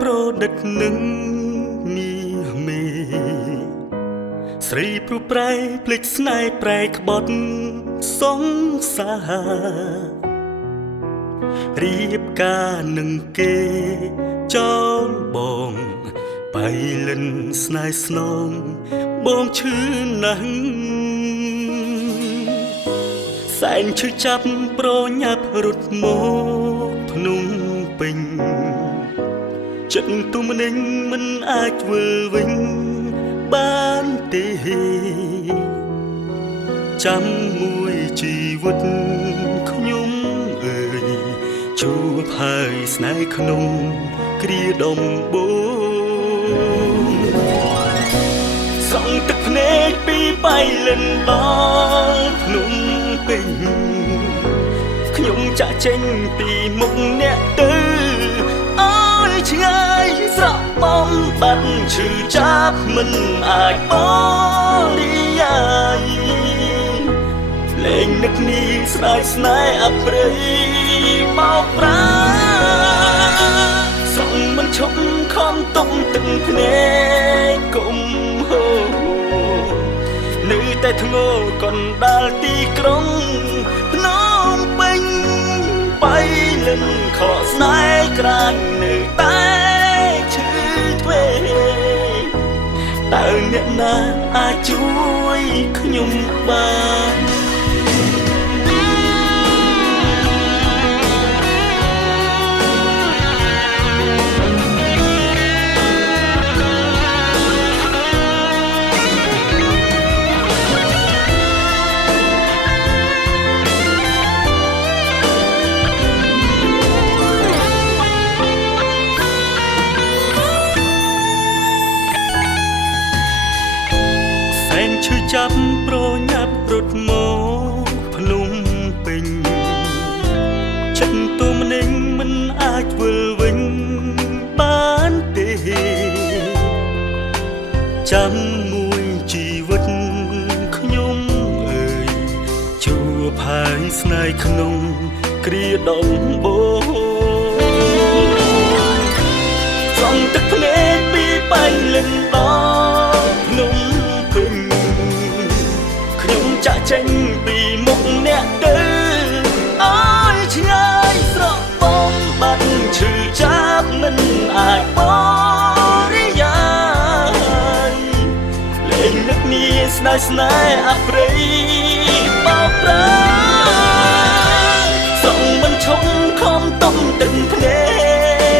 ប្រឌិតនឹងនីមេស្រីព្រោះប្រែភ្លេចស្នេហ៍ប្រែក្បត់សង្សាររៀបការនឹងគេចោលបងបៃលិនស្នេហ៍ស្នងបងឈឺណាស់សែនឈឺចាប់ប្រញាប់រត់មកភ្នំពេញចិត្តទុំនឹងមិនអាចធ្វើវិញបានទេចាំមួយជីវិតខ្ញុំអើយជួបហើយស្នេហ៍ក្នុងគ្រាដំបូងសងទឹកភ្នែកពីបៃលិនដល់ភ្នំពេញខ្ញុំចាក់ចេញពីមុខអ្នកទៅអើយឆ្ងាយស្រក់បំបាត់ឈឺចាប់មិនអាចបរិយាយលេងនឹកនេះស្ដាយស្នេហ៍អប្រិយមកប្រាស្រង់មិនឈប់ខំទុំទឹកភ្នែកគុំហូនៅតែធ្ងោកណ្ដាលទីក្រុងភ្នំពេញបៃលិនខកស្នេហ៍ក្រាញនៅតែឈឺទ្វេតើអ្នកណាអាចជួយខ្ញុំបានឈឺចាប់ប្រញាប់រត់មកភ្នំពេញចិត្តទុំនឹងមិនអាចវិលវិញបានទេចាំមួយជីវិតខ្ញុំអើយជួបហើយស្នេហ៍ក្នុងគ្រាដំបូងស្រង់ទឹកភ្នែកពីបៃលិនដល់ភ្នំចាក់ចេញពីមុខអ្នកទៅអើយឆ្ងាយស្រក់បំបាត់ឈឺចាប់មិនអាចបរិយាយលេងនឹកនេះស្នេហ៍ស្នេហ៍អប្រិយបោកប្រាសងមិនឈប់ខំទុំទឹកភ្នែ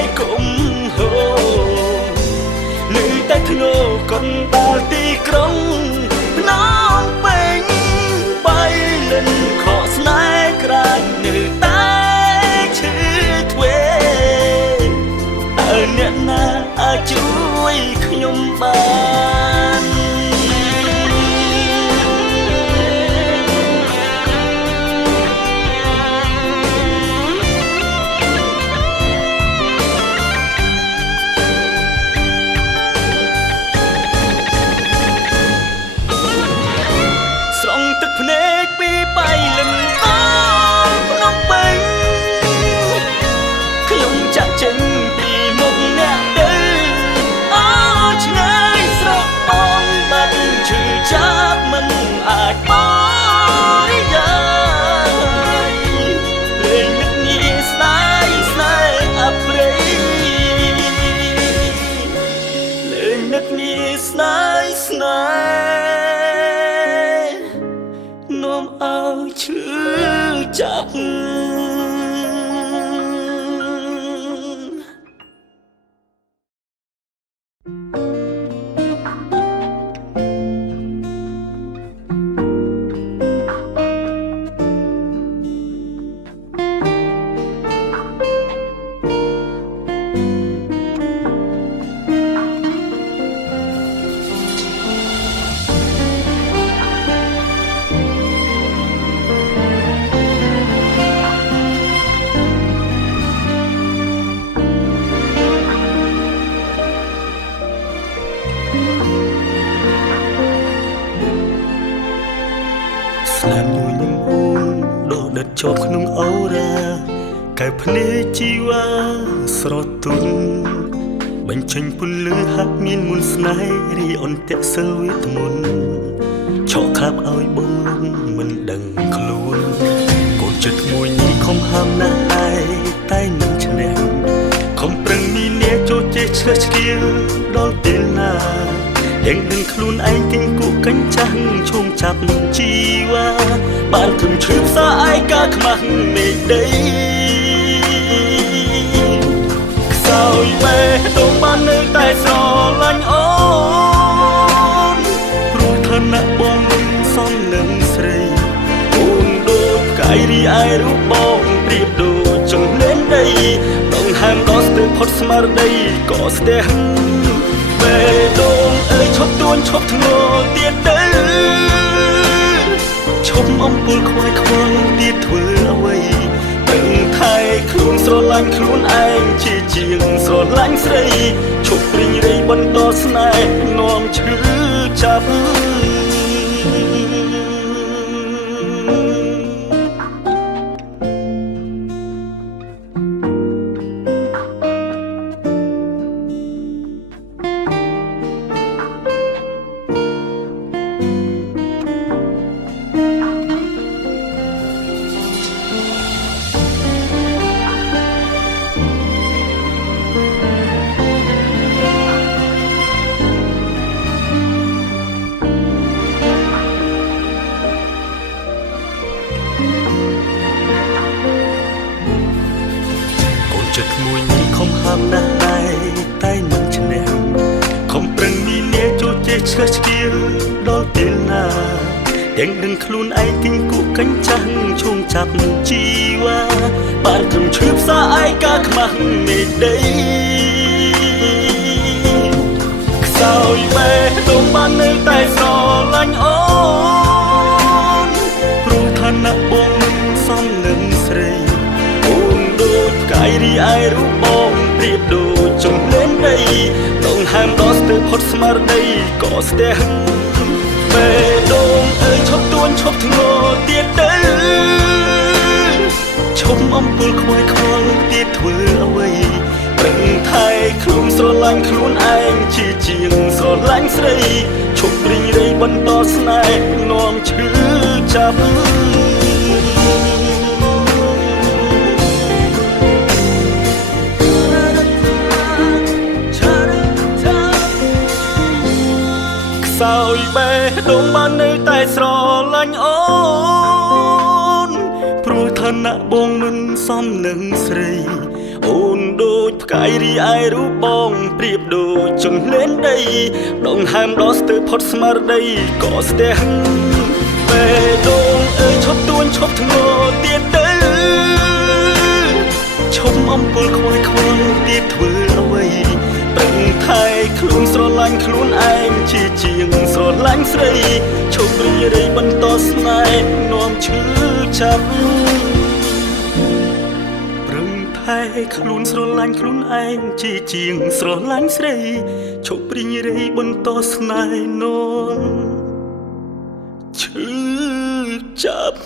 កគុំហូនៅតែធ្ងោកណ្ដាលទីក្រុងភ្នំពេញខកស្នេហ៍ក្រាញនៅតែឈឺទ្វេតើអ្នកណាអាចជួយខ្ញុំបានស្រង់ទឹកភ្នែកពីបៃលិនដល់ភ្នំពេញខ្ញុំចាក់ចេញពីមុខអ្នកទៅអើឆ្ងាយស្រក់បំបាត់ឈឺចាប់មិនអាចបរិយាយលេងនឹកនេះស្ដាយស្នេហ៍អប្រិយលេងនឹកនេះស្ដាយស្នេហ៍នាំឲ្យឈឺចាប់ស្នាមញញឹមអូនដកដិតជាប់ក្នុងអូរ៉ាកែភ្នែកជីវ៉ាស្រទន់ បញ្ចេញពន្លឺហាក់មានមុនស្នេហ៍រីអន្តៈសិលវិតមុនឆក់ខាប់ឲ្យបងលំមិនដឹងខ្លួនកូនចិត្តមួយនេះខំហាមណាស់តែនឹងឈ្នះខំប្រឹងមានអ្នកចូលចេះឆ្លើយឆ្កៀលដល់ពេលណាយ៉ាងនឹងខ្លួនឯងគិញគូកញ្ចាំងឈោងចាប់ជីវ៉ាបានគំឈឺផ្សាឯកាខ្មាស់មេដីខ្សោយបេះដូងបាននៅតែស្រឡាញ់អូនព្រោះឋានៈបងមិនសមនឹងស្រីអូនដូចកាយរីឯរូបបងប្រៀបដូចចង្លែនដីដងហាមដល់ស្ទើរផុតស្មារតីក៏ស្ទះបេះដូងអើយឈប់ទួនឈប់ធ្ងរទៀតទៅឈប់អំពើខ្វាយខ្វល់ទៀតធ្វើអ្វីប្រឹងថែខ្លួនស្រឡាញ់ខ្លួនឯងជាជាងស្រឡាញ់ស្រីឈប់ព្រីងរៃបន្តស្នេហ៍នាំឈឺចាប់ចិត្តមួយនេះខំហាមណាស់តែមិនឈ្នះខំប្រឹងមានអ្នកចូលចេះឆ្លើយឆ្កៀលដល់ពេលណាទាំងនឹងខ្លួនឯងគិញគូកញ្ចាំងឈោងចាប់ជីវ៉ាបានគំឈឺផ្សាឯកាខ្មាស់មេដីខ្សោយបេះដូងបាននៅតែស្រឡាញ់អូនព្រោះឋានៈបងមិនសមនឹងស្រីអូនដូចកាយរីឯរូបបងប្រៀបដូចចង្លែនដីដងហាមដល់ស្ទើរផុតស្មារតីក៏ស្ទះបេះដូងអើយឈប់ទួនឈប់ធ្ងរទៀតទៅឈប់អំពើខ្វាយខ្វល់ទៀតធ្វើអ្វីប្រឹងថែខ្លួនស្រឡាញ់ខ្លួនឯងជាជាងស្រឡាញ់ស្រីឈប់ព្រីងរៃបន្តស្នេហ៍នាំឈឺចាប់ខ្សោយបេះដូងបាននៅតែស្រឡាញ់អូនព្រោះឋានៈបងមិនសមនឹងស្រីអូនដូចផ្កាយរីឯរូបបងប្រៀបដូចចង្លែនដីដងហាមដល់ស្ទើរផុតស្មារតីក៏ស្ទះបេះដូងអើយឈប់ទួនឈប់ធ្ងរទៀតទៅឈប់អំពើខ្វាយខ្វល់ទៀតធ្វើអ្វីប្រឹងថែខ្លួនស្រឡាញ់ខ្លួនឯងជាជាងស្រឡាញ់ស្រីឈប់រីរៃបន្តស្នេហ៍នាំឈឺចាប់ប្រឹងថែខ្លួនស្រឡាញ់ខ្លួនឯងជាជាងស្រឡាញ់ស្រីឈប់រីរៃបន្តស្នេហ៍នាំឈឺចាប់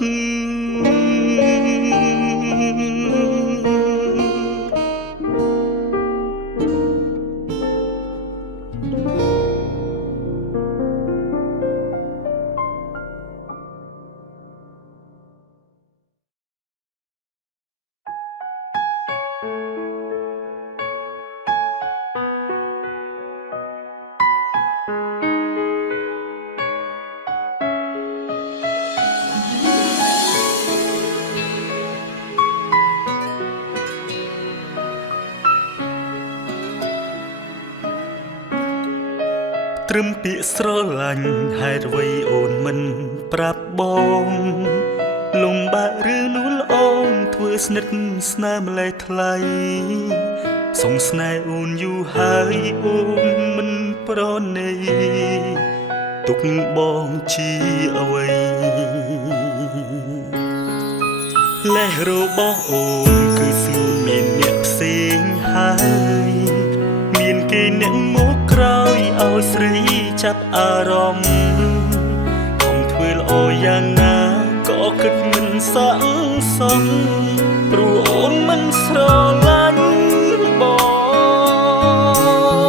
ត្រឹមពាក្យស្រឡាញ់ហេតុអ្វីអូនមិនប្រាប់បងលំបាកឬលួលអូនធ្វើស្និទ្ធស្នាមម្លេះថ្លៃសងស្នេហ៍អូនយូរហើយអូនមិនប្រណីទុកបងជាអ្វីលេះរបស់អូនគឺស្ងួនមានអ្នកផ្សេងហើយមានគេអ្នកមកក្រោយឲ្យស្រីចាប់អារម្មណ៍ខំធ្វើល្អយ៉ាងណាក៏គិតមិនស័ក្តិសមព្រោះអូនមិនស្រឡាញ់បង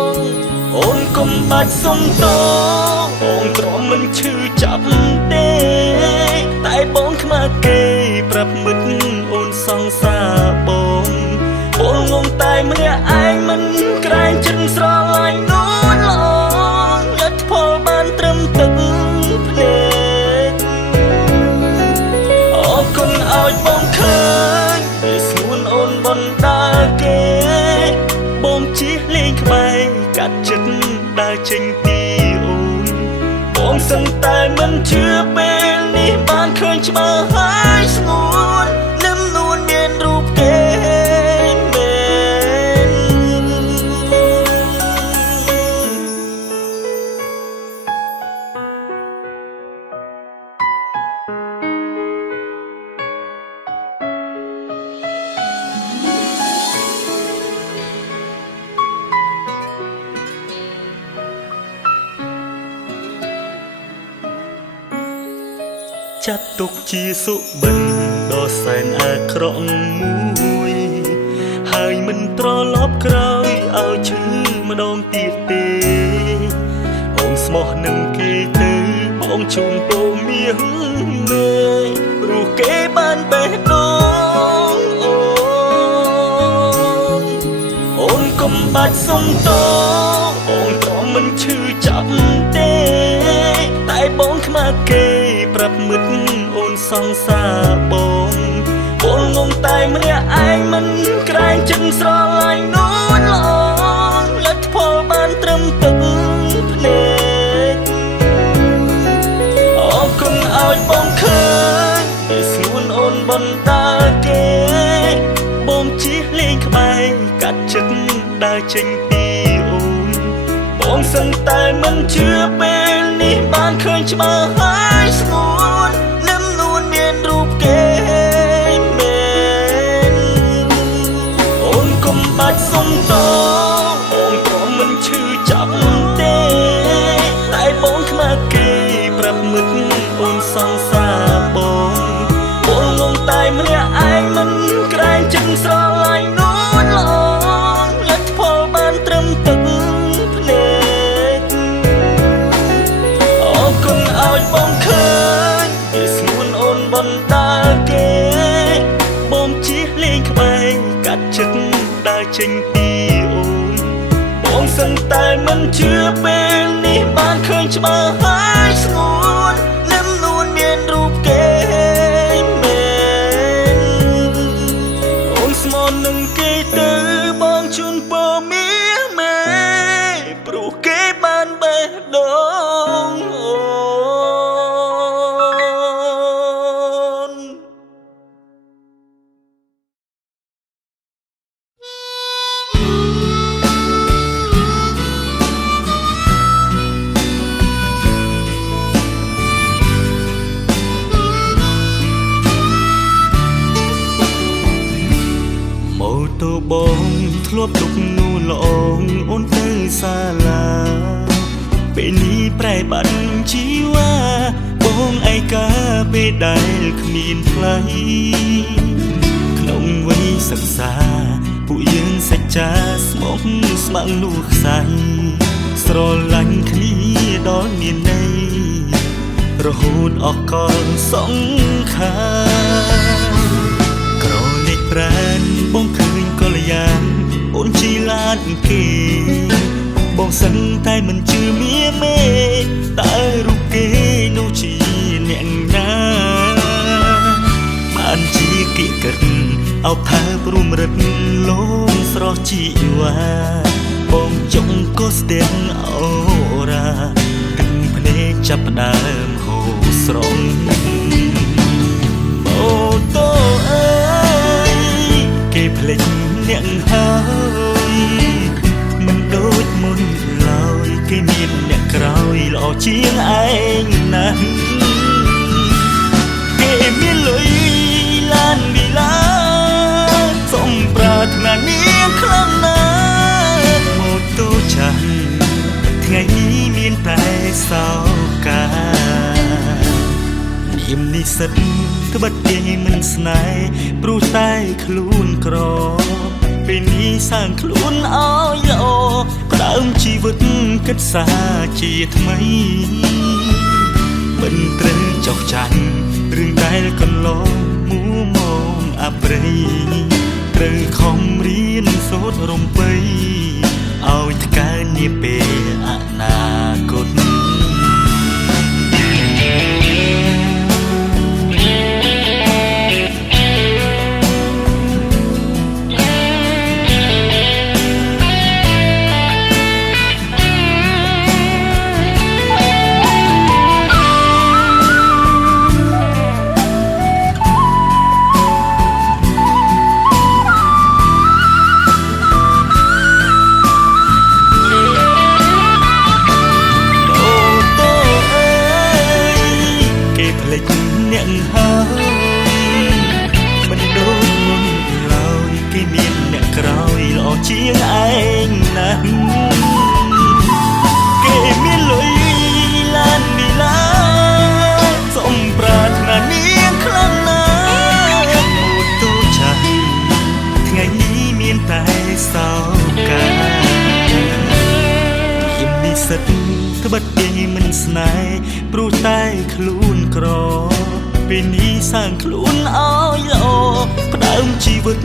ត់សុំតបងទ្រាំមិនឈឺចាប់ទេតែបងខ្មាស់គេប្រាប់មិត្តអូនសង្សារបងងងតែម្នាក់ឯងមិនក្រែងចិនស្រឡាញ់នួនឡងលទ្ធផលបានត្រឹមទឹកភ្នែកអរគុណឲ្យបងឃើញពេលស្ងួនអូនបណ្ដាគេបងជិះលេងក្បែរកាត់ចិត្តដើរចេញពីអូនបងសឹងតែមិនជឿពេលនេះបានឃើញច្បាស់ហើយស្ងួននឹមនួនមានរូបគេចាត់ទុកជាសុបិនដ៏សែនអាក្រក់មួយហើយមិនត្រឡប់ក្រោយឲ្យឈឺម្ដងទៀតទេអូនស្មោះនឹងគេទៅបងជូនពរមាសមេព្រោះគេបានបេះដូងអូនកុំបាច់សុំតបងទ្រាំមិនឈឺចាប់ទេតែបងខ្មាស់គេប្រាប់មិត្តអូនសង្សារបងងងតែម្នាក់ឯងមិនក្រែងចិនស្រឡាញ់នួនឡងលទ្ធផលបានត្រឹមទឹកភ្នែកអរគុណឲ្យបងឃើញពេលស្ងួនអូនបណ្ដាគេបងជិះលេងក្បែរកាត់ចិត្តដើរចេញពីអូនបងសឹងតែមិនជឿពេលនេះបានឃើញច្បាស់ហើយស្ងួននឹមនួនមានរូបគេមែនអូនកុំបាច់សុំតបងទ្រាំមិនឈឺចាប់ទេតែបងខ្មាស់គេប្រាប់មិត្តអូនសង្សារបងងងតែម្នាក់ឯងមិនក្រែងចិនស្រឡាញ់នួនឡងលទ្ធផលបានត្រឹមទឹកភ្នែកអរគុណឲ្យបងឃើញពេលស្ងួនអូនបណ្ដាគេបងជិះលេងក្បែរកាត់ចិត្តដើរចេញពីអូនបងសឹងតែមិនជឿពេលនេះបានឃើញច្បាស់ហើយស្ងួននឹមនួនមានរូបគេមែនអូនស្មោះនឹងគេទៅបងជូនពរមាសមេព្រោះគេបានបេះដូងអូនម៉ូតូបងធ្លាប់ទុកនួនល្អងអូនទៅសាលាពេលនេះប្រែបាត់ជីវ៉ាបងឯកាពេលដែលគ្មានថ្លៃក្នុងវ័យសិក្សាពួកយើងសច្ចាស្មុគស្មាំងលួខ្សែស្រឡាញ់គ្នាដល់មានន័យរហូតអកលសង្ខារក្រលេខប្រានបងឃើញកល្យានអូនជីឡានគេបងសឹងតែមិនជឿមាមេតើរូបគេនោះជាអ្នកណាបានជាគេគិតអោបថើព្រមរិតលងស្រស់ជីវ៉ាបងចង់កោស្ទាំងអូរ៉ាទឹកភ្នែកចាប់ផ្ដើមហូរស្រង់ម៉ូតូអើយគេភ្លេចអ្នកហើយមិនដូចមុនឡើយគេមានអ្នកក្រោយល្អជាងឯងណាស់គេមានលុយឡានវិឡាសំប្រាថ្នានាងខ្លាំងណាស់ម៉ូតូចាស់ថ្ងៃនេះមានតែសោកានាមនិស្សិតត្បិតគេមិនស្នេហ៍ព្រោះតែខ្លួនក្រ ពេលនេះសាងខ្លួនឲ្យល្អផ្ដើមជីវិតគិតសាជាថ្មីមិនត្រូវចោះចាញ់រឿងដែលកន្លងមួមងអប្រិយត្រូវខំរៀនសូត្ររំបីឲ្យថ្កើងនាពេលអនាគតអ្នកហើយមិនដូចមុនឡើយគេមានអ្នកក្រោយល្អជាងឯងណាស់គេមានលុយឡានមីឡាសុំប្រាថ្នានាងខ្លាំងណាស់អូតូចាស់ថ្ងៃនេះមានតែសោកាខ្ញុំនេះសិតត្បិតគេមិនស្នេហ៍ព្រោះតែខ្លួនក្រពេលនេះសាងខ្លួនឲ្យល្អផ្ដើមជីវិត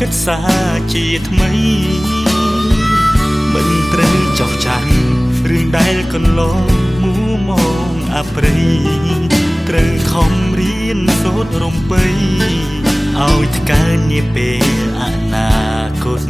គិតសាជាថ្មីមិនត្រូវចោះចាញ់រឿងដែលកន្លងមួមងអប្រិយត្រូវខំរៀនសូត្ររំបីឲ្យថ្កើងនាពេលអនាគត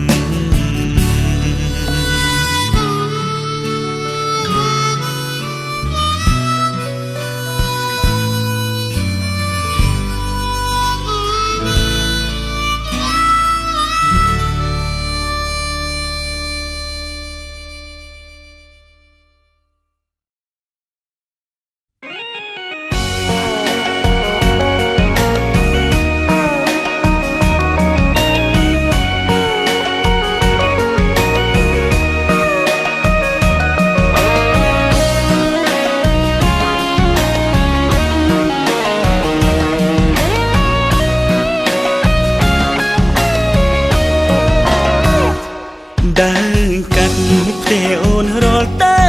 ដើរកាត់ផ្ទះអូនរាល់តែ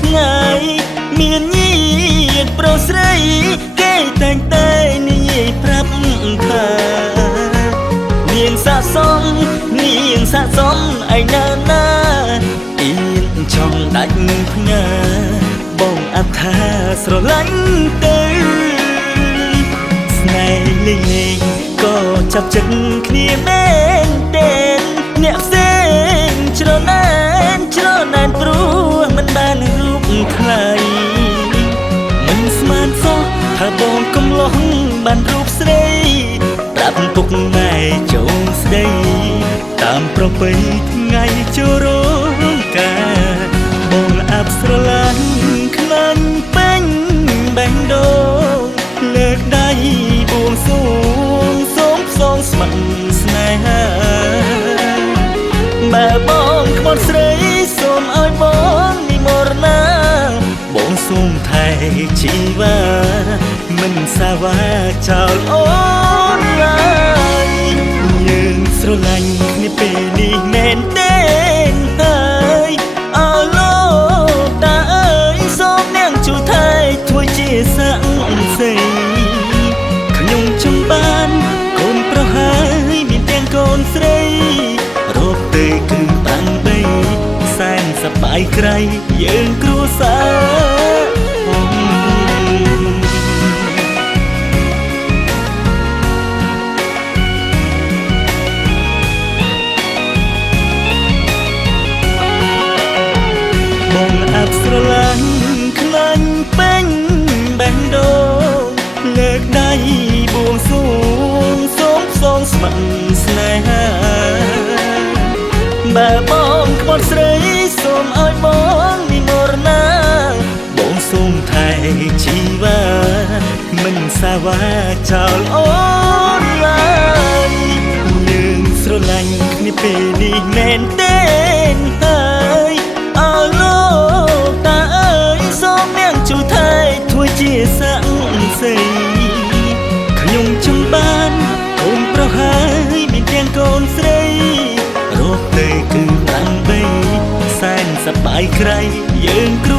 ថ្ងៃមានញាតិប្រុសស្រីគេតែងតែនិយាយប្រាប់ថានាងស័ក្តិសមឯណាណាអៀនចង់ដាច់ផ្ញើបងអត្ថាស្រឡាញ់ទៅស្នេហ៍លេងក៏ចាប់ចិត្តគ្នាមែនទេអ្នកផ្សេងច្រណែនព្រោះមិនបានរូបថ្លៃមិនស្មានសោះថាបងកំឡុងបានរូបស្រីប្រាប់ពុកម៉ែចូលស្ដីតាមប្រពៃថ្ងៃចូលរោងការបងអាប់ស្រឡាញ់ខ្លាញ់ពេញបែងដូងលើកដៃបួងសួងសូមផ្សងស្ម័គ្រស្នេហាបើបងក្បត់ស្រីសូមឲ្យបងនិមរណាបងសូមថែជីវ៉ាមិនសាវាចោលអូនឡើយយើងស្រឡាញ់គ្នាពេលនេះមែនទេហើយអើលោកតាអើយសូមនាងជួយថែធ្វើជាស័ក្តិសិទ្ធិខ្ញុំចង់បានកូនប្រុសហើយមានទាំងកូនស្រីរកទៅគឺតាំងបីសែនសប្បាយក្រៃយើងគ្រួសារបងអាប់ស្រឡាញ់ខ្លាញ់ពេញបែងដូងលើកដៃបួងសួងសូមផ្សងស្ម័គ្រស្នេហាបើបងក្បត់ស្រីសូមឲ្យបងនិមរណាបងសូមថែជីវ៉ាមិនសាវាចោលអូនឡើយយើងស្រឡាញ់គ្នាពេលនេះមែនទេហើយអើលោកតាអើយសូមនាងជួយថែធ្វើជាស័ក្តិសិទ្ធិខ្ញុំចង់បានកូនប្រុសហើយមានទាំងកូនស្រី ក្រៃយើងគ្រួ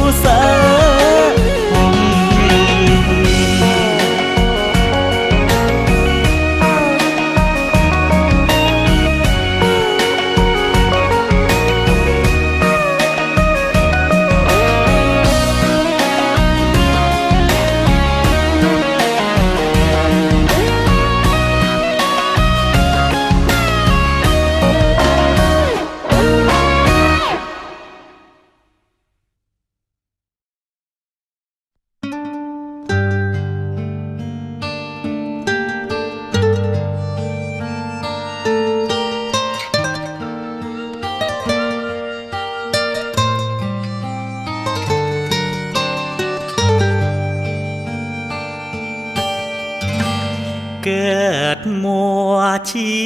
កើតមួជា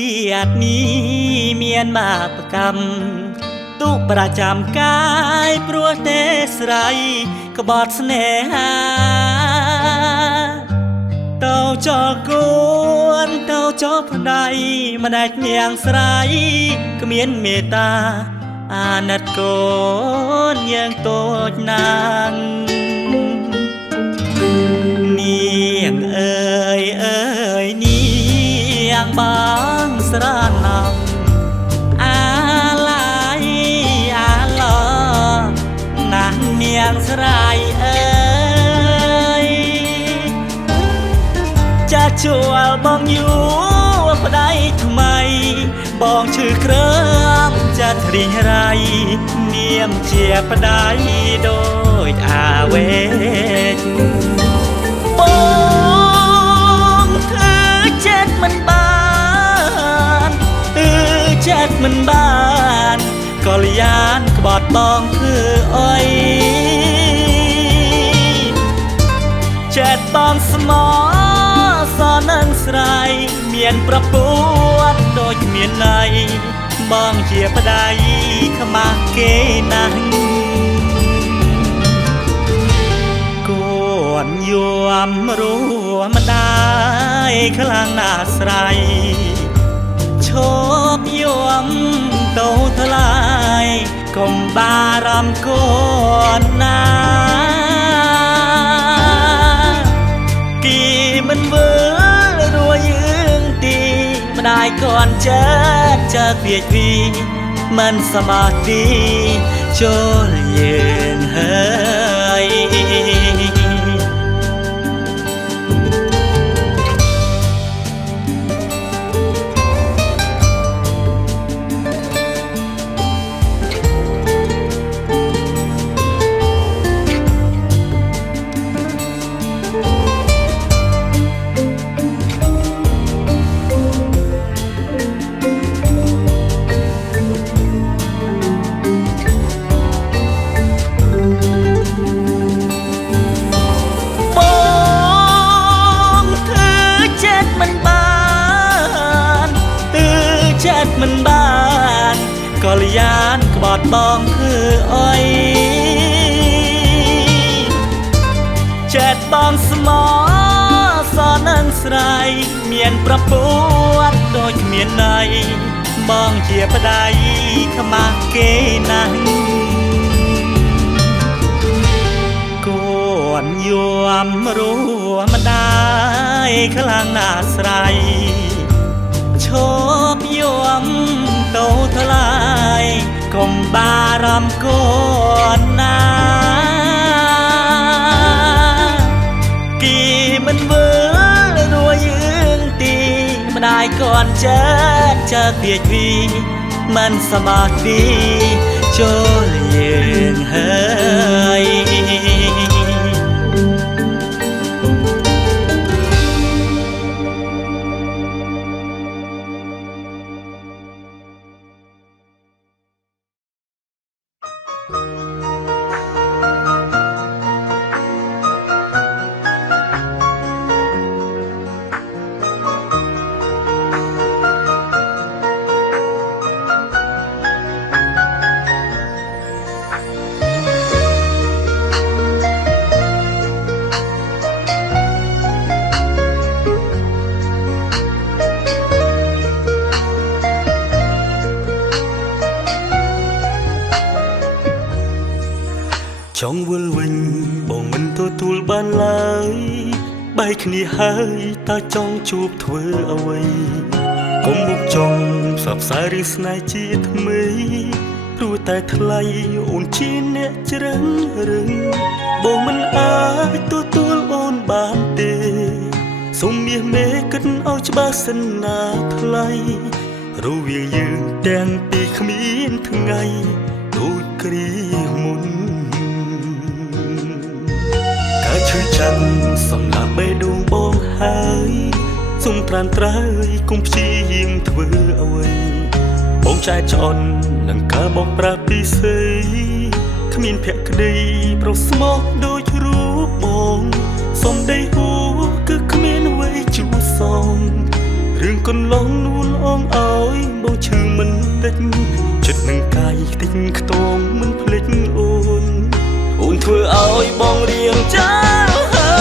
តិនេះមានបាបកម្មទុប្រចាំកាយព្រោះទេស្រីក្បត់ស្នេហាទៅចោលគួនទៅចោលប្តីម្ដេចនាងស្រីគ្មានមេត្តាអាណិតកូនយើងតូចណាស់នាងអើយអើយនាងបងស្រណំអាឡាយអាឡងណាស់នាងស្រីអើយចាជួលបងយូរប្តីថ្មីបងឈឺក្រើមចាត់រីងរៃនាមជាប្តីដូចអាវេជបងធ្វើចិត្តមិនបានចិត្តមិនបានកល្យានក្បត់បងធ្វើអុយចិត្តបងស្មោសនឹងស្រីមានប្រពន្ធដូចមានន័យបងជាប្តីខ្មាស់គេណាស់គួនយំរួមម្ដាយខ្លាំងណាស់ស្រីឈប់យំទៅថ្លៃកុំបារម្ភកូនណាគីមិនវើរួយយើងទីម្ដាយកូនចិត្តចាក់វាវីមិនសមាធិចូលយើងហើយមិនបានកល្យានក្បត់បងគឺអុយចិត្តបងស្មោសនឹងស្រីមានប្រពន្ធដូចមានន័យបងជាប្តីខ្មាស់គេណាស់គួនយំរួមម្ដាយខ្លាំងណាស់ស្រីឈប់យំទៅថ្លៃកុំបារម្ភកូនណាគីមិនវើរួយយើងទីម្ដាយកូនចិត្តចាក់វាវីមិនសមាធិចូលយើងហើយ ក គ្នាហើយតើចង់ជួបធ្វើអ្វីកុំមកចង់ផ្សព្វផ្សាយរឿងស្នេហ៍ជាថ្មីព្រោះតែថ្លៃអូនជាអ្នកជ្រឹងរឹងបងមិនអាចទទួលអូនបានទេសូមមាសមេគិតឲ្យច្បាស់សិនណាថ្លៃរវាងយើងទាំងពីរគ្មានថ្ងៃដូចគ្រាមុនការឈឺចាំសម្លាប់បេះដូងបងហើយសូមត្រានត្រើយកុំព្យាយាមធ្វើអ្វីបងចែកឆ្អន់នឹងការបោកប្រាស់ពីស្អីគ្មានភក្តីប្រុសស្មោះដូចរូបបងសំដីហួគឺគ្មានអ្វីជួសងរឿងកន្លងនួនអងឲ្យបងឈឺមិនតិចចិត្តនឹងកាយតិចខ្ទងមិនភ្លេចអូនធ្វើឲ្យបងរៀងចាហើ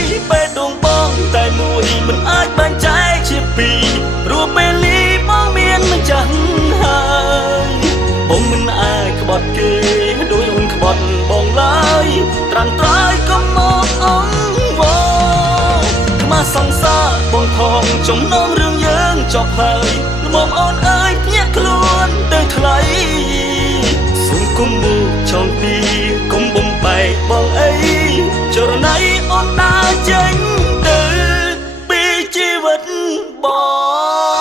យបេះដូងបងតែមួយមិនអាចបែងចែកជាពីរព្រោះពេលលីបងមានម្ចាស់ហើយបងមិនអាចក្បត់គេដោយអូនក្បត់បងឡើយត្រាំត្រើយកុំមកអង្វរខ្មាស់សង្សារបងផងចំណងរឿងយើងចប់ហើយល្មមអូនអើយភ្ញាក់ខ្លួនទៅថ្លៃសូមគុំមកចង់ពីគុំបំបែកបងអីចរណៃអូនដើរចេញទៅពីជីវិតបង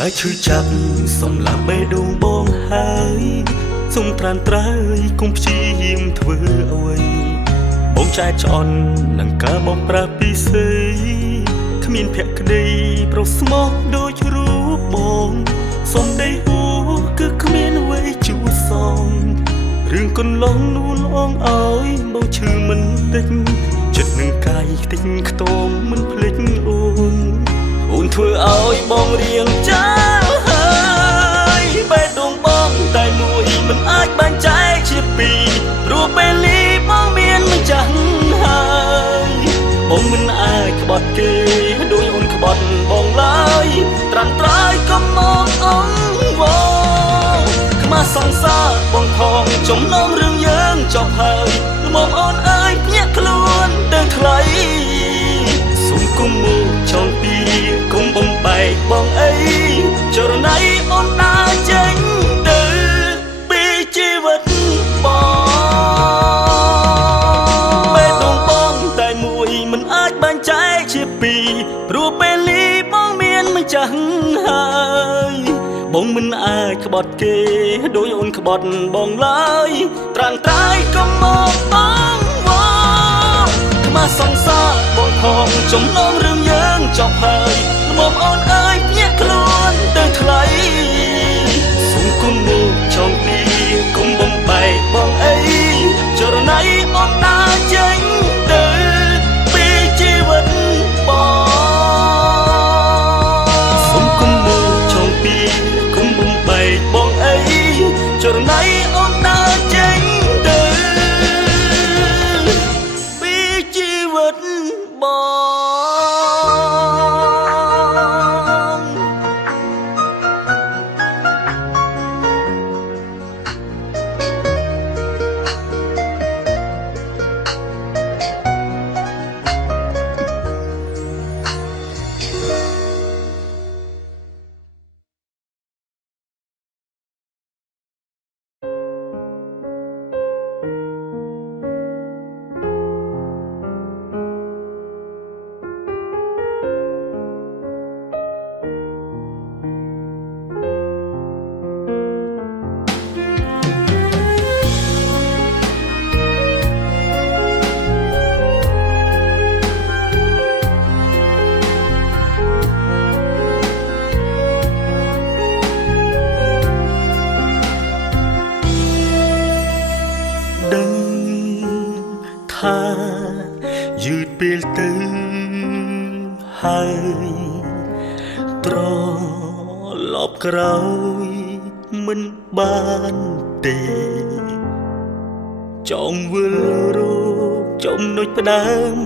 ការឈឺចាប់សម្លាប់បេះដូងបងហើយសូមត្រានត្រើយកុំព្យាយាមធ្វើអ្វីបងចែកឆ្អន់នឹងការបោកប្រាស់ពីស្អីគ្មានភក្តីប្រុសស្មោះដូចរូបបងសំដីហួគឺគ្មានអ្វីជួសងរឿងកន្លងនួនអងឲ្យបងឈឺមិនតិចចិត្តនឹងកាយតិចខ្ទមមិនភ្លេចអូនធ្វើឲ្យបងរៀងចាហើយបេះដូងបងតែមួយមិនអាចបែងចែកជាពីរព្រោះពេលលីបងមានម្ចាស់ហើយបងមិនអាចក្បត់គេដោយអូនក្បត់បងឡើយត្រាំត្រើយកុំមកអង្វរខ្មាស់សង្សារបងផងចំណងរឿងយើងចប់ហើយល្មមអូនអើយភ្ញាក់ខ្លួនទៅថ្លៃសូមគុំមកចង់ពីគុំបំបែកបងអីចរណៃអូនដើរចេញទៅពីជីវិតបងបេះដូងបងតែមួយមិនអាចបែងចែកជាពីរព្រោះពេលលីបងមានម្ចាស់ហើយបងមិនអាចក្បត់គេដោយអូនក្បត់បងឡើយត្រាំត្រើយកុំមកអង្វរខ្មាស់សង្សារបងផងចំណងរឿងយើងចប់ហើយល្មមអូនអើយភ្ញាក់ខ្លួនទៅថ្លៃសូមគុំមកចង់ពីគុំបំបែកបងអីចរណៃអូនដើរចេញទៅពីជីវិតបងសូមគុំមកចង់ពីគុំបំបែកបងអីចរណៃអូនដើរចេញទៅពីជីវិតបង ពេលទៅហើយត្រឡប់ក្រោយមិនបានទេចង់វិលរកចំណុចផ្ដើម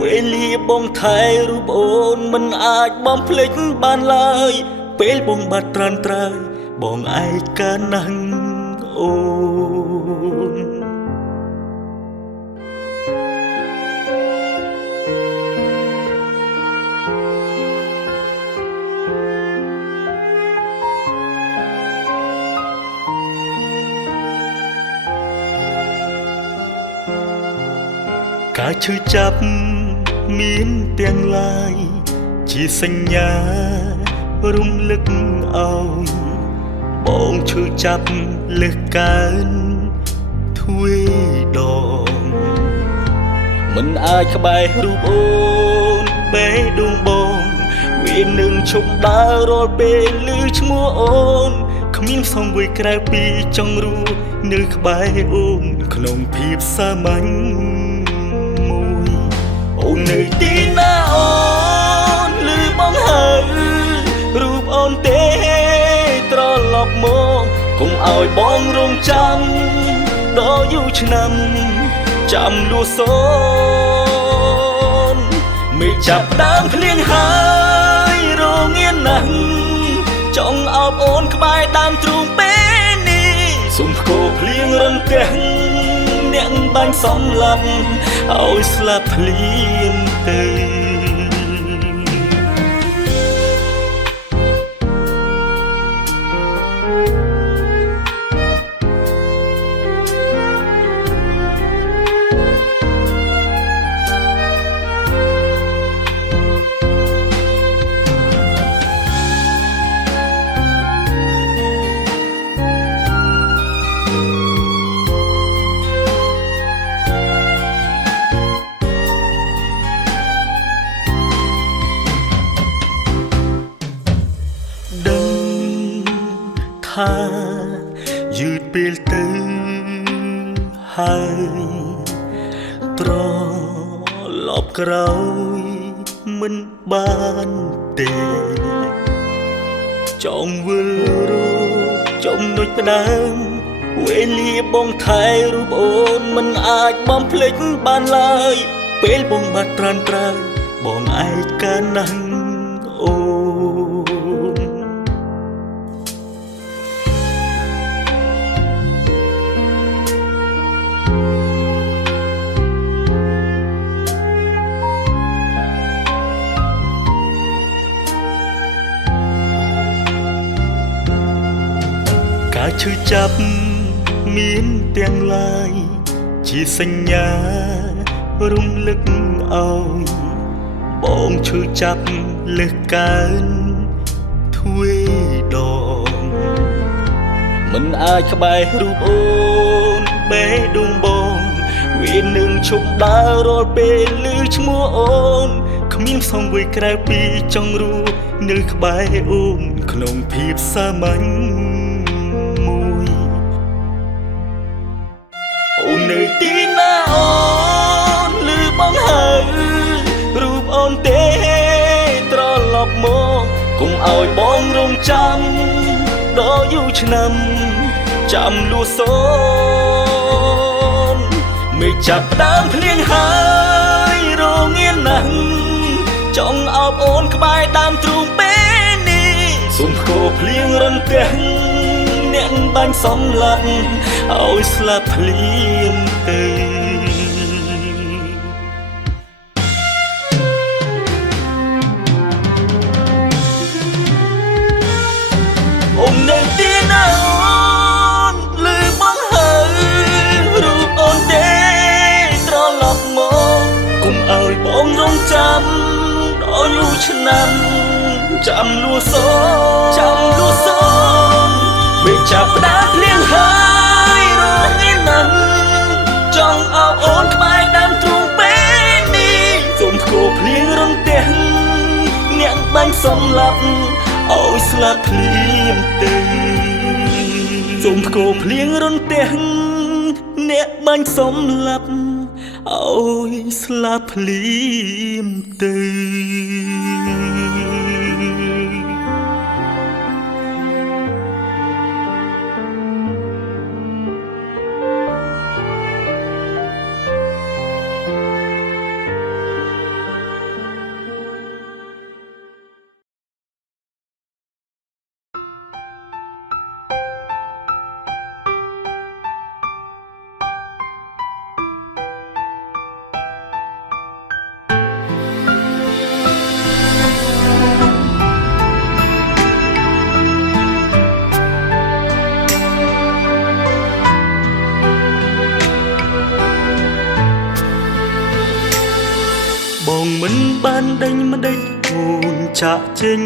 វេលាបងថែរូបអូនមិនអាចបំភ្លេចបានឡើយពេលបងបាត់ត្រានត្រើយបងឯកាណាស់អូនការឈឺចាប់មានទាំងឡាយជាសញ្ញារំលឹកឲ្យបងឈឺចាប់លើសកើនទ្វេដងមិនអាចក្បែររូបអូនបេះដូងបងវានឹងឈប់ដើររាល់ពេលឮឈ្មោះអូនគ្មានផ្សំអ្វីក្រៅពីចង់រស់នៅក្បែរអូនក្នុងភាពសាមញ្ញអូននៅទីណាអូនឮបងហើរូបអូនទេត្រឡប់មកកុំឲ្យបងរងចាំដល់យូរឆ្នាំចាំលួសូនមិនចាប់ដើមភ្លៀងហើយរងាណាស់ចង់អោបអូនក្បែរដើមទ្រូងពេលនេះសុំផ្គោភ្លៀងរន្ទះអ្នកបាញ់សំឡាប់ឲ្យស្លាប់ភ្លាមទៅថាយឺតពេលទៅហើយត្រឡប់ក្រោយមិនបានទេចង់វិលរកចំណុចផ្ដើមវេលាបងថែរូបអូនមិនអាចបំភ្លេចបានឡើយពេលបងបាត់ត្រានត្រើយបងឯកាណាស់អូនការឈឺចាប់មានទាំងឡាយជាសញ្ញារំលឹកឲ្យបងឈឺចាប់លើសកើនទ្វេដងមិនអាចក្បែររូបអូនបេះដូងបងវានឹងឈប់ដើររាល់ពេលឮឈ្មោះអូនគ្មានផ្សំអ្វីក្រៅពីចង់រស់នៅក្បែរអូនក្នុងភាពសាមញ្ញអូននៅទីណាអូនឮបងហើរូបអូនទេត្រឡប់មកកុំឲ្យបងរងចាំដល់យូរឆ្នាំចាំលួសូនមិនចាប់ដើមភ្លៀងហើយរងាណាស់ចង់អោបអូនក្បែរដើមទ្រូងពេលនេះសុំផ្គោភ្លៀងរន្ទះអ្នកបាញ់សំឡាប់ឲ្យស្លាប់ភ្លាមទៅអូននៅទីណាអូនឮបងហើរូបអូនទេត្រឡប់មកកុំឲ្យបងរងចាំដល់យូរឆ្នាំចាំលួសូមិនចាប់ផ្ដើមភ្លៀងហើយរងាណាស់ចង់អោបអូនក្បែរដើមទ្រូងពេលនេះសូមផ្គោភ្លៀងរន្ទះអ្នកបាញ់សំឡាប់ឲ្យស្លាប់ភ្លាមទៅសូមផ្គោភ្លៀងរន្ទះអ្នកបាញ់សំឡាប់ ឲ្យស្លាប់ភ្លាមទៅ បងមិនបានដេញម្ដេចគូនចាក់ចេញ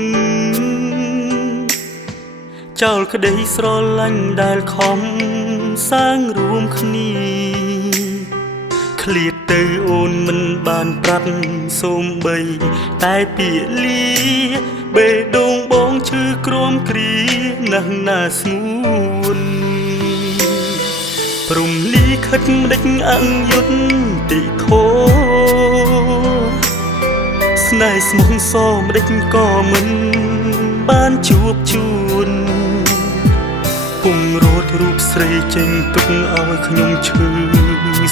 ចោលក្តីស្រឡាញ់ដែលខំសាងរួមគ្នាឃ្លាតទៅអូនមិនបានប្រាប់សូម្បីតែពាក្យលាបេះដូងបងឈឺក្រំគ្រាណាស់ណាស្ងួនព្រំលីខិតម្ដេចអង្យុត្តតិធោស្នេហ៍ស្មោះសម្ដេចក៏មិនបានជួបជួនពុំរត់រូបស្រីចេញទុកឲ្យខ្ញុំឈឺ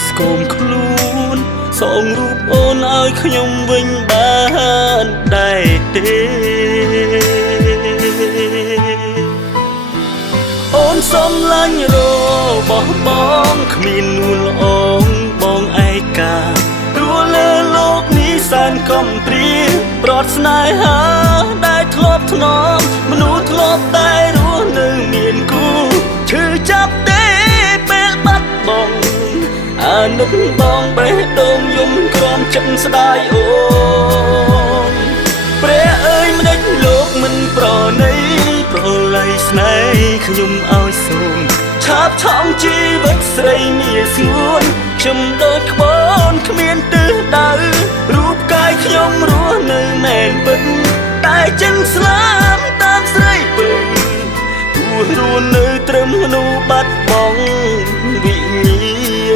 ស្គមខ្លួនសងរូបអូនឲ្យខ្ញុំវិញបានដែរទេអូនសំឡាញ់របស់បងគ្មាននួនអងបងឯការួចលើលោកនេះសែនកំព្រាប្រត់ស្នេហាដែលធ្លាប់ធ្នមមនុស្សធ្លាប់តែរស់នៅមានគូឈឺចាប់ទេពេលបាត់បង់អានុបងបេះដូងយំក្រំចិត្តស្ដាយអូនព្រះអើយម្ដេចលោកមិនប្រណីប្រឡ័យស្នេហ៍ខ្ញុំឲ្យសូមឆាបឆំជីវិតស្រីមាសស្ងួនខ្ញុំដូចក្បូនគ្មានទិសដៅរូបកាយខ្ញុំរស់នៅមែនពិតតែចិនស្លាប់តាមស្រីពឹងទោះរស់នៅត្រឹមមនុស្សបាត់បង់វិញ្ញា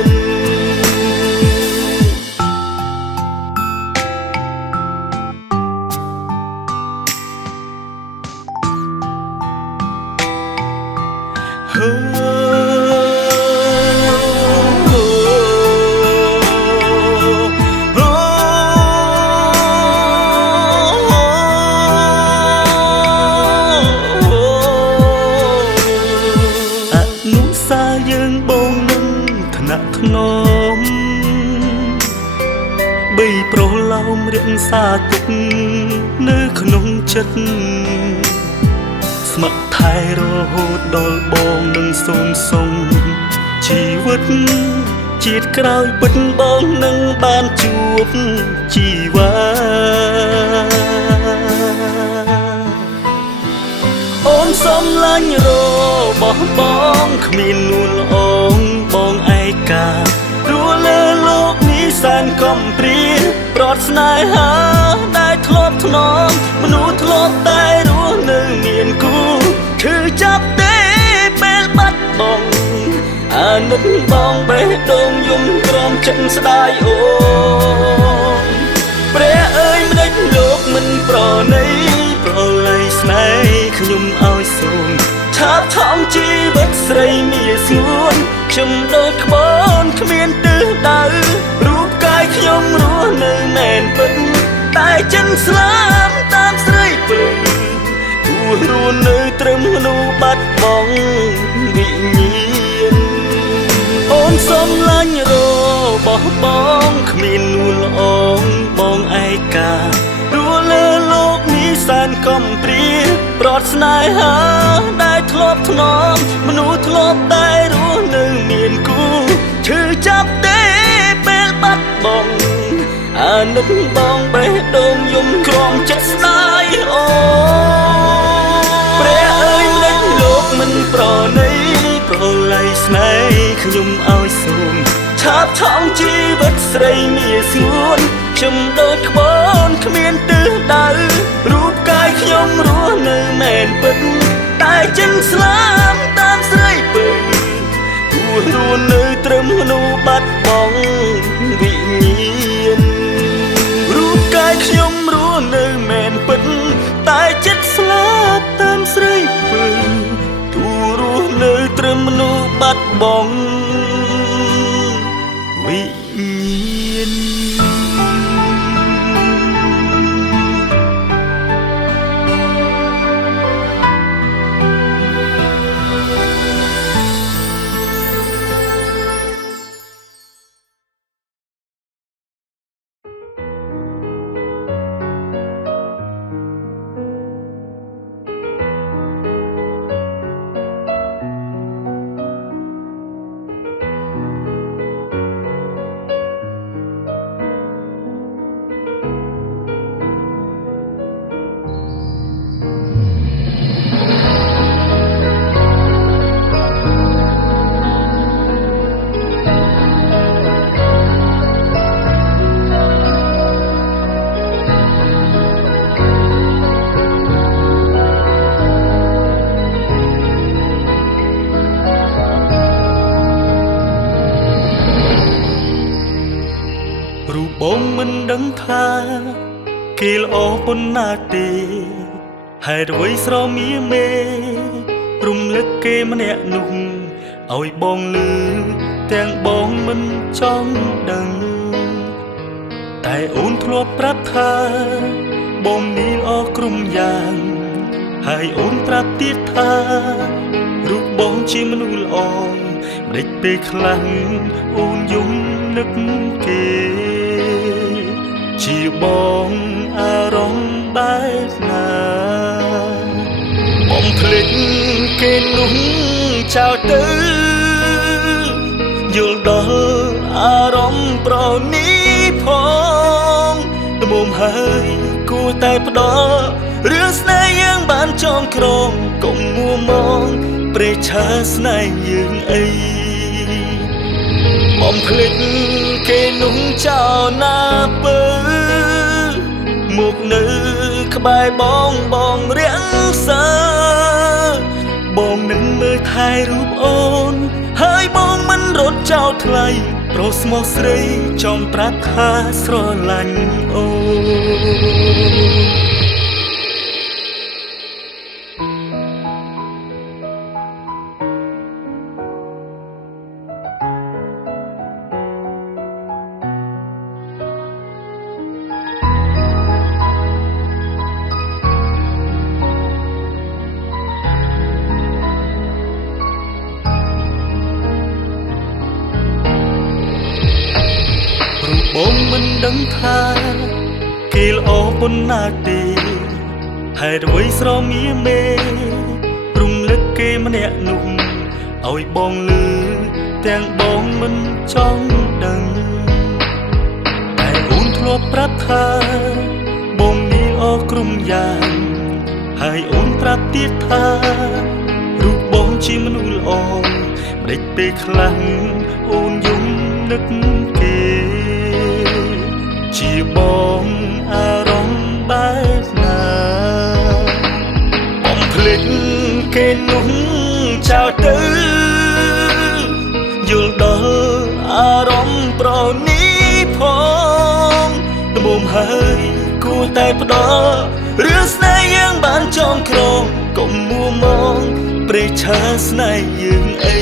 ណយើងបងនឹងថ្នាក់ថ្នមបីប្រឡោមរៀងសាទុកនៅក្នុងចិត្តស្ម័គ្រថែរហូតដល់បងនឹងសូមសុំជីវិតជាតិក្រោយពិតបងនឹងបានជួបជីវ៉ាអូនសំឡាញ់របស់បងគ្មាននួនអងបងឯការួចលើលោកនេះសែនកំព្រាប្រត់ស្នេហាដែលធ្លាប់ធ្នមមនុស្សធ្លាប់តែរស់នៅមានគូឈឺចាប់ទេពេលបាត់បង់អានុបងបេះដូងយំក្រំចិត្តស្ដាយអូនព្រះអើយម្ដេចលោកមិនប្រណីប្រឡ័យស្នេហ៍ខ្ញុំឲ្យសូមឆាបឆំជីវិតស្រីមាសស្ងួនខ្ញុំដូចក្បូនគ្មានទិសដៅរូបកាយខ្ញុំរស់នៅមែនពិតតែចិនស្លាប់តាមស្រីពឹងទោះរស់នៅត្រឹមមនុស្សបាត់បង់វិញ្ញាណអូនសំឡាញ់របស់បងគ្មាននួនអងបងឯការួចលើលោកនេះសែនកំព្រាប្រត់ស្នេហាដែលធ្លាប់ធ្នមមនុស្សធ្លាប់តែរស់នៅមានគូឈឺចាប់ទេពេលបាត់បង់អានុបងបេះដូងយំក្រំចិត្តស្ដាយអូព្រះអើយម្ដេចលោកមិនប្រណីប្រឡ័យស្នេហ៍ខ្ញុំឲ្យសូមឆាបឆំជីវិតស្រីមាសស្ងួនខ្ញុំដូចក្បូនគ្មានទិសដៅរូបកាយខ្ញុំរស់នៅមែនពិតតែចិនស្លាប់តាមស្រីពឹងទោះរស់នៅត្រឹមមនុស្សបាត់បង់វិ មិនដឹងថាគេល្អប៉ុណ្ណាទេហេតុអ្វីស្រមៀមេរំលឹកគេម្នាក់នោះឲ្យបងលឺទាំងបងមិនចង់ដឹងតែអូនធ្លាប់ប្រាប់ថាបងនេះល្អគ្រប់យ៉ាងហើយអូនប្រាប់ទៀតថារូបបងជាមនុស្សល្អម្ដេចពេលខ្លាំងអូនយំនឹកគេជាបងអារម្មណ៍បែបណាបងភ្លេចគេនោះចោលទៅយល់ដល់អារម្មណ៍ប្រនេះផងត្បូងហើយគួរតែផ្ដល់រឿងស្នេហ៍យើងបានចងក្រងកុំមួមងព្រេឆាស្នេហ៍យើងអីបំភ្លេចគេនោះចោលណាពើមកនៅក្បែរបងរាំងសាបងនឹងមើលថែរូបអូនហើយបងមិនរត់ចោលថ្លៃប្រុសស្មោះស្រីចំប្រាប់ថាស្រឡាញ់អូនបងមិនដឹងថាគេល្អប៉ុណ្ណាទេហេតុអ្វីស្រមៀមេរំលឹកគេម្នាក់នោះឲ្យបងលឺទាំងបងមិនចង់ដឹងតែអូនធ្លាប់ប្រាប់ថាបងនេះល្អគ្រប់យ៉ាងហើយអូនប្រាប់ទៀតថារូបបងជាមនុស្សល្អម្ដេចពេលខ្លាំងអូនយំនឹកគេជាបងអារម្មណ៍បែបណាបំភ្លេចគេនោះចោលទៅយល់ដល់អារម្មណ៍ប្រនេះផងត្បូងហើយគួរតែផ្ដល់រឿងស្នេហ៍យើងបានចងក្រងកុំមួមងព្រេឆាស្នេហ៍យើងអី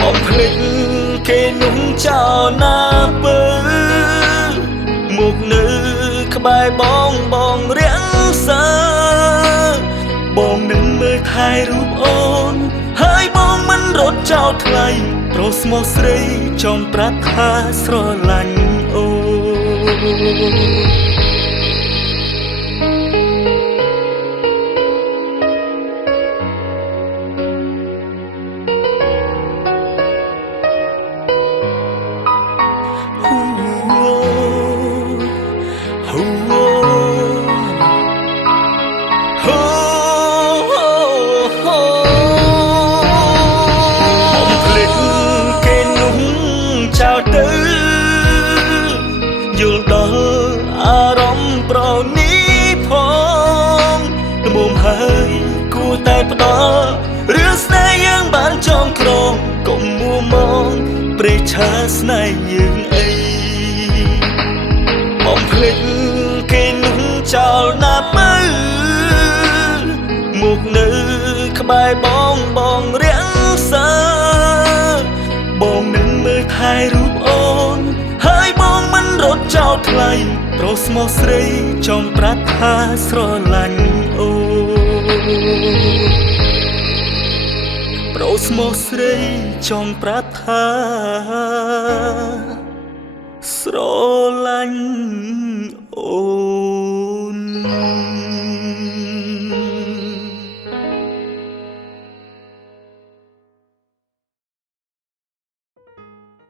បំភ្លេចគេនោះចោលណាពើមកនៅក្បែរបងរាំងសាបងនឹងមើលថែរូបអូនហើយបងមិនរត់ចោលថ្លៃប្រុសស្មោះស្រីចំប្រាប់ថាស្រឡាញ់អូយល់ដល់អារម្មណ៍ប្រនេះផងត្បូងហើយគួរតែផ្ដល់រឿងស្នេហ៍យើងបានចងក្រងកុំមួមងព្រេឆាស្នេហ៍យើងអីបំភ្លេចគេនោះចោលណាពើមកនៅក្បែរបងរាំងសាបងនឹងមើលថែរូបអូនហើយបងមិនរត់ចោលថ្លៃប្រុសស្មោះស្រីចំប្រាប់ថាស្រឡាញ់អូប្រុសស្មោះស្រីចំប្រាប់ថាស្រឡាញ់អូ